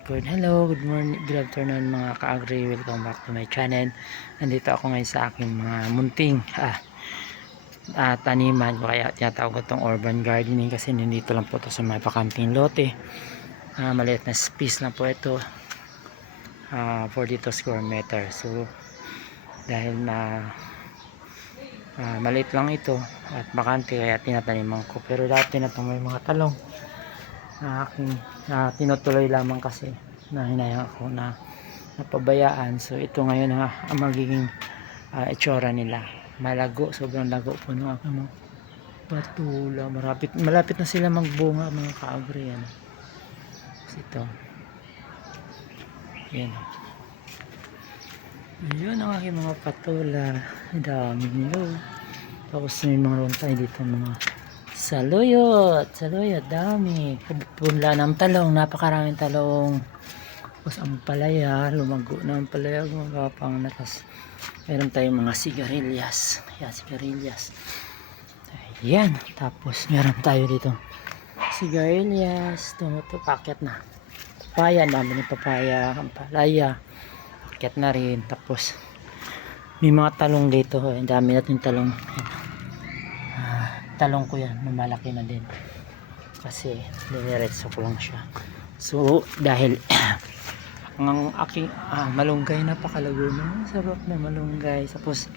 likod. Hello, good morning, good afternoon mga ka-agri. Welcome back to my channel. Nandito ako ngayon sa aking mga munting taniman. Kaya tinatawag ko itong urban gardening kasi nandito lang po ito sa may pakamping lote. Maliit na space lang po ito. 42 square meter. So, dahil na maliit lang ito at bakante kaya tinataniman ko. Pero dati na itong may mga talong na aking tinutuloy lamang kasi na hinayang ako na napabayaan. So ito ngayon ang magiging itsura nila. Malago, sobrang lago po ng aking mga patula. Malapit na sila magbunga mga ka-agri. So ito, yan, yun ang aking mga patula. Dami nilo. Tapos may mga runtay dito, mga saluyot, dami. Punla ng talong, napakaraming talong. Tapos ang palaya, lumago na ang palaya, gumagapang na. Tapos meron tayong mga sigarilyas. Ayan, sigarilyas. Ayan, tapos meron tayo dito sigarilyas. Ito, paket na. Papaya, dami ng papaya, ang palaya. Paket na rin. Tapos may mga talong dito. Ang dami natin talong. Talong ko yan, malaki na din kasi diniretso ko lang siya. So dahil ang aking malunggay, napakalago na, sarap na malunggay. Tapos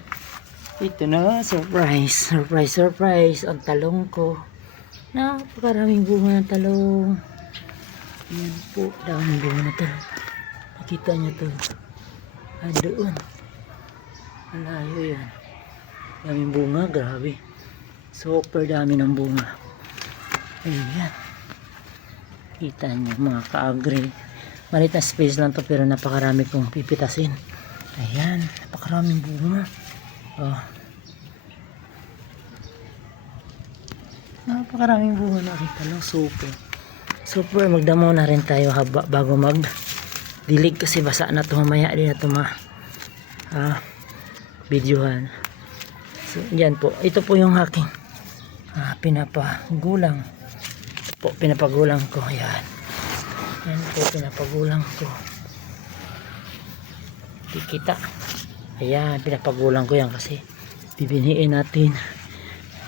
ito na, surprise ang talong ko. Napakaraming bunga ng talong. Yan po, daming bunga ng talong. Nakita nyo to, doon malayo yan, daming bunga, grabe. Super dami ng bunga. Ayan. Kita nyo mga ka-agri. Maliit na space lang to pero napakarami kong pipitasin. Ayan. Napakaraming bunga. Oh. Napakaraming bunga, nakita lang. Super. Magdamo na rin tayo bago mag-dilig kasi basa na to mamaya. Di na to videohan. So yan po. Ito po yung aking pinapagulang. Ito po, pinapagulang ko. Yan po, pinapagulang ko. Di kita. Ayan, pinapagulang ko yan kasi bibiniin natin.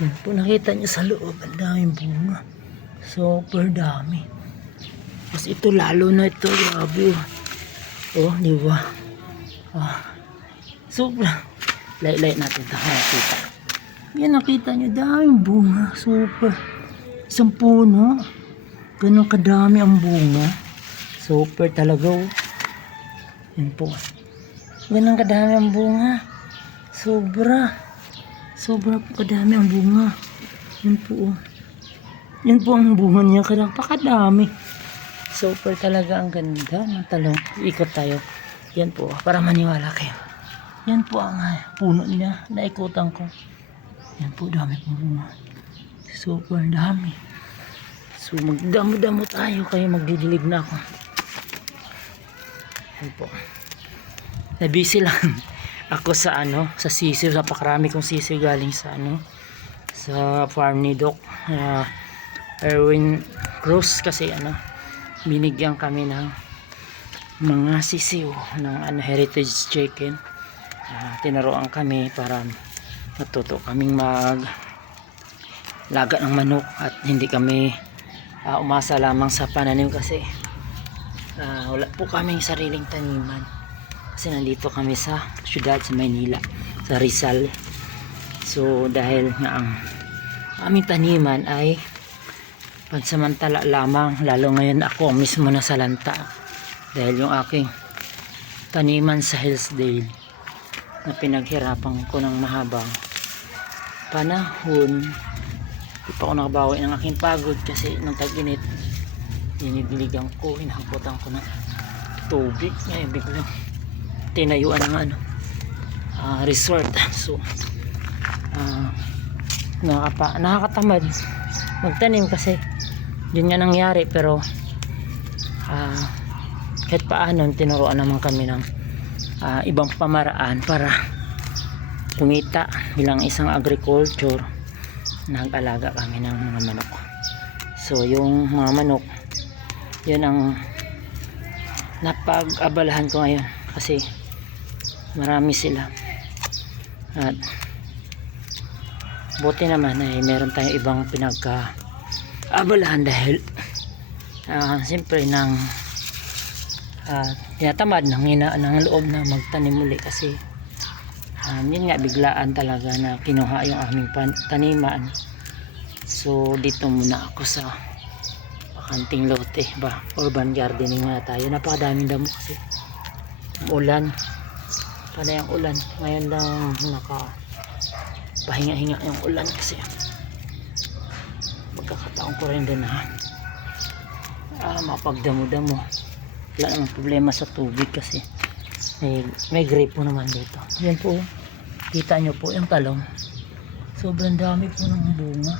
Yan po, nakita nyo sa loob, ang daming bunga. Super dami. Tapos ito, lalo na ito, grabe. Oh, di ba? Super. Light natin ito. Nakita. Yan, nakita nyo, daming bunga. Super. Isang puno. Ganun kadami ang bunga. Super talaga. Yan po. Ganun kadami ang bunga. Sobra po kadami ang bunga. Yan po. Yan po ang bunga niya. Napakadami. Super talaga, ang ganda ng talong. Ikot tayo. Yan po, para maniwala kayo. Yan po ang puno niya. Naikutan ko. Yan po, dami pong bunga. Super dami. So magdamo-damo tayo, kaya magdidilig na ako. Yan po. Nabisi lang ako sa sa sisiw. Napakarami kong sisiw galing sa sa farm ni Doc Erwin Cruz kasi binigyan kami ng mga sisiw ng heritage chicken. Tinaruan kami para natuto kaming laga ng manok at hindi kami umasa lamang sa pananim kasi wala po kaming sariling taniman kasi nandito kami sa syudad, sa Maynila, sa Rizal. So dahil nga ang aming taniman ay pansamantala lamang, lalo ngayon ako mismo nasalanta dahil yung aking taniman sa Hillsdale na pinaghirapan ko ng mahabang panahon, di pa ako nakabawi ng aking pagod kasi nung tag-init dinidiligan ko, hinangkutan ko ng tubig, ngayon biglang tinayuan ng resort. So nakakatamad magtanim kasi yun nga nangyari, pero kahit paano tinuruan naman kami ng ibang pamaraan para kumita bilang isang agriculture. Nag-alaga kami ng mga manok. So yung mga manok, yun ang napag-abalahan ko ngayon kasi marami sila. At buti naman ay meron tayong ibang pinagka-abalahan dahil siyempre nang tinatamad ng loob na magtanim muli kasi yun nga, biglaan talaga na kinuha yung aming taniman. So dito muna ako sa bakanting lote ba, urban gardening muna tayo. Napakadaming damo kasi ulan, panay ang ulan ngayon lang, pahinga-hinga yung ulan kasi magkakataon ko rin din na mapagdamo-damo. Wala namang problema sa tubig kasi may gripo naman dito. Yan po, kita nyo po yung talong, sobrang dami po ng bunga.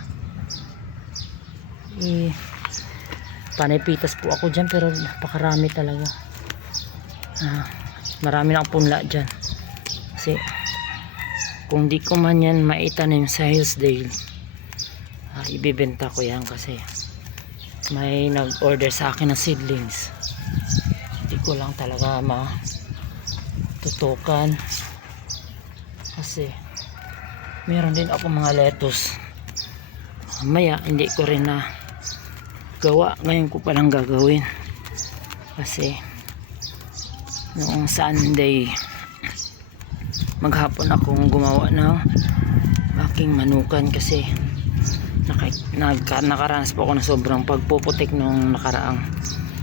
Panipitas po ako dyan pero napakarami talaga. Marami na akong punla dyan kasi kung di ko man yan maitanim sa Hillsdale, ibibenta ko yan kasi may nag-order sa akin ng seedlings. Hindi ko lang talaga matutukan kasi meron din ako mga lettuce. Mamaya hindi ko rin na gawa, ngayon ko palang gagawin kasi noong Sunday maghapon akong gumawa ng aking manukan kasi nakaranas po ako ng sobrang pagpuputik nung nakaraang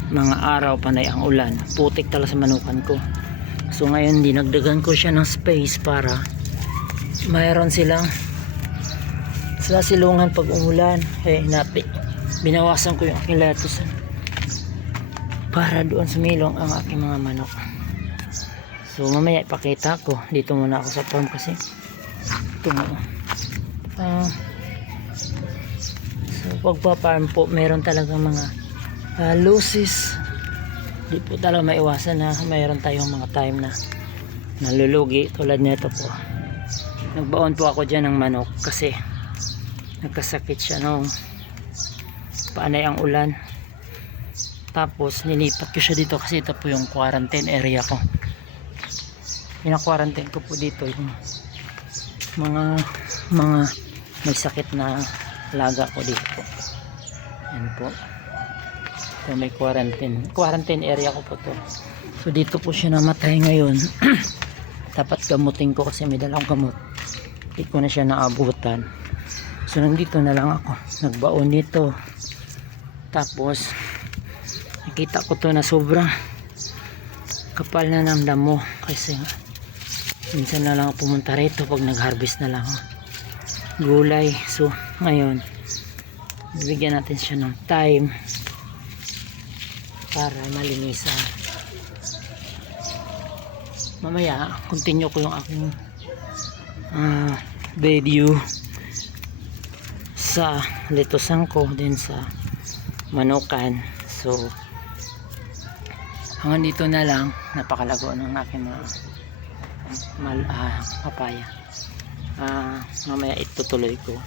mga araw, panay ang ulan, putik talaga sa manukan ko. So ngayon dinagdagan ko siya ng space para mayroon silang silungan pag umulan. Binawasan ko yung aking lettuce para doon sumilong ang aking mga manok. So mamaya ipakita ko. Dito muna ako sa farm kasi ito mo. So pagpa-farm po meron talagang mga losses. Di po talaga maiwasan na mayroon tayong mga time na nalulugi tulad nito po. Nagbaon po ako dyan ng manok kasi nagkasakit siya nung paanay ang ulan. Tapos nilipat ko siya dito kasi ito po yung quarantine area ko. Pina-quarantine ko po dito yung mga may sakit na alaga ko dito po. Yan po. So may quarantine area ko po to. So dito po siya namatay ngayon. Dapat gamutin ko kasi may dalang gamot. Hindi ko na siya naabutan. So nandito na lang ako. Nagbaon dito. Tapos nakita ko to na sobrang kapal na ng damo kasi minsan na lang ako pumunta rito pag nag-harvest na lang gulay. So ngayon bibigyan natin siya ng time para malinisan. Mamaya continue ko yung aking video sa litusan ko din sa manukan. So hanggang dito na lang. Napakalago ng aking mga papaya. Mamaya itutuloy ko.